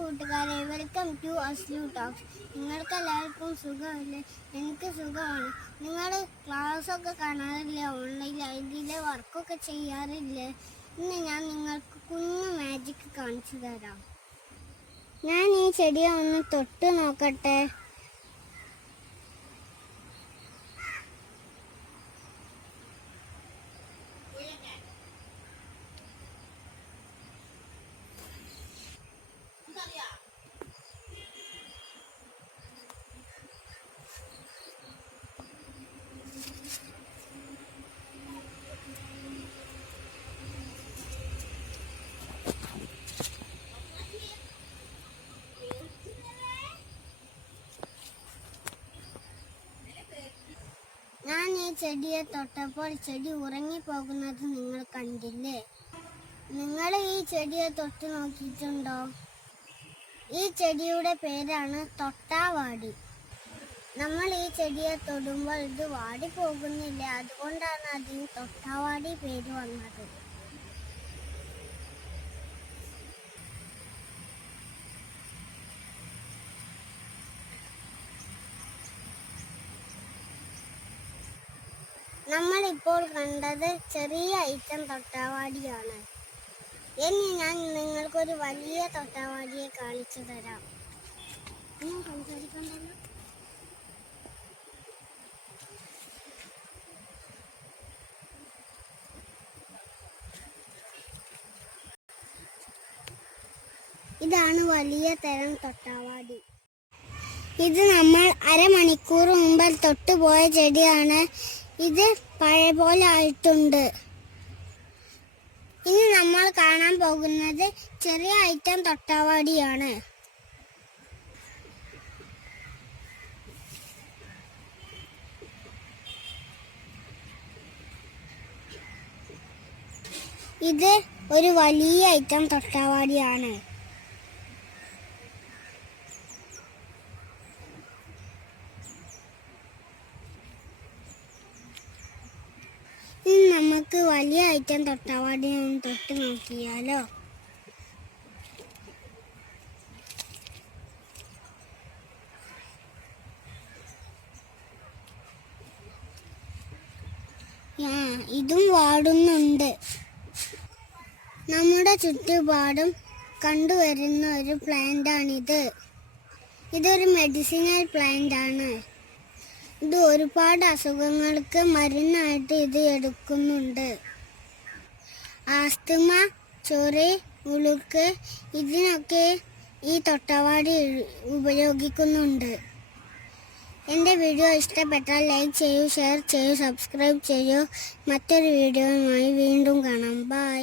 കൂട്ടുകാരെ, welcome to Aslu talks. നിങ്ങൾക്ക് എല്ലാവർക്കും സുഖമല്ലേ? എനിക്ക് സുഖമാണ്. നിങ്ങൾ ക്ലാസ്സൊക്കെ കാണാറില്ലേ? ഓൺലൈനിൽ ഇതിലെ വർക്കൊക്കെ ചെയ്യാറില്ലേ? ഇന്ന് ഞാൻ നിങ്ങൾക്ക് കുഞ്ഞു മാജിക് കാണിച്ചു തരാം. ഞാൻ ഈ ചെടിയെ ഒന്ന് തൊട്ട് നോക്കട്ടെ. ഞാൻ ഈ ചെടിയെ തൊട്ടപ്പോൾ ചെടി ഉറങ്ങിപ്പോകുന്നത് നിങ്ങൾ കണ്ടില്ലേ? നിങ്ങൾ ഈ ചെടിയെ തൊട്ട് നോക്കിയിട്ടുണ്ടോ? ഈ ചെടിയുടെ പേരാണ് തൊട്ടാവാടി. നമ്മൾ ഈ ചെടിയെ തൊടുമ്പോൾ ഇത് വാടി പോകുന്നില്ല, അതുകൊണ്ടാണ് അതിന് തൊട്ടാവാടി പേര് വന്നത്. നമ്മളിപ്പോൾ കണ്ടത് ചെറിയ ഐറ്റം തൊട്ടാവാടിയാണ്. ഇനി ഞാൻ നിങ്ങൾക്കൊരു വലിയ തൊട്ടാവാടിയെ കാണിച്ചു തരാം. സംസാരിക്കണ്ടല്ലോ. ഇതാണ് വലിയ തരം തൊട്ടാവാടി. ഇത് നമ്മൾ അരമണിക്കൂർ മുമ്പ് തൊട്ടുപോയ ചെടിയാണ്. ഇത് പഴയ പോലെ ആയിട്ടുണ്ട്. ഇനി നമ്മൾ കാണാൻ പോകുന്നത് ചെറിയ ഐറ്റം തൊട്ടാവാടിയാണ്. ഇത് ഒരു വലിയ ഐറ്റം തൊട്ടാവാടിയാണ്. ഇനി നമുക്ക് വലിയ ഐറ്റം തൊട്ടാവാടി തൊട്ട് നോക്കിയാലോ? ഇതും വാടുന്നുണ്ട്. നമ്മുടെ ചുറ്റുപാടും കണ്ടുവരുന്ന ഒരു പ്ലാന്റാണിത്. ഇതൊരു മെഡിസിനൽ പ്ലാന്റ് ആണ്. ഇത് ഒരുപാട് അസുഖങ്ങൾക്ക് മരുന്നായിട്ട് ഇത് എടുക്കുന്നുണ്ട്. ആസ്തമ, ചൊറി, ഉളുക്ക് ഇതിനൊക്കെ ഈ തൊട്ടാവാടി ഉപയോഗിക്കുന്നുണ്ട്. എൻ്റെ വീഡിയോ ഇഷ്ടപ്പെട്ടാൽ ലൈക്ക് ചെയ്യൂ, ഷെയർ ചെയ്യൂ, സബ്സ്ക്രൈബ് ചെയ്യൂ. മറ്റൊരു വീഡിയോയുമായി വീണ്ടും കാണാം. ബൈ.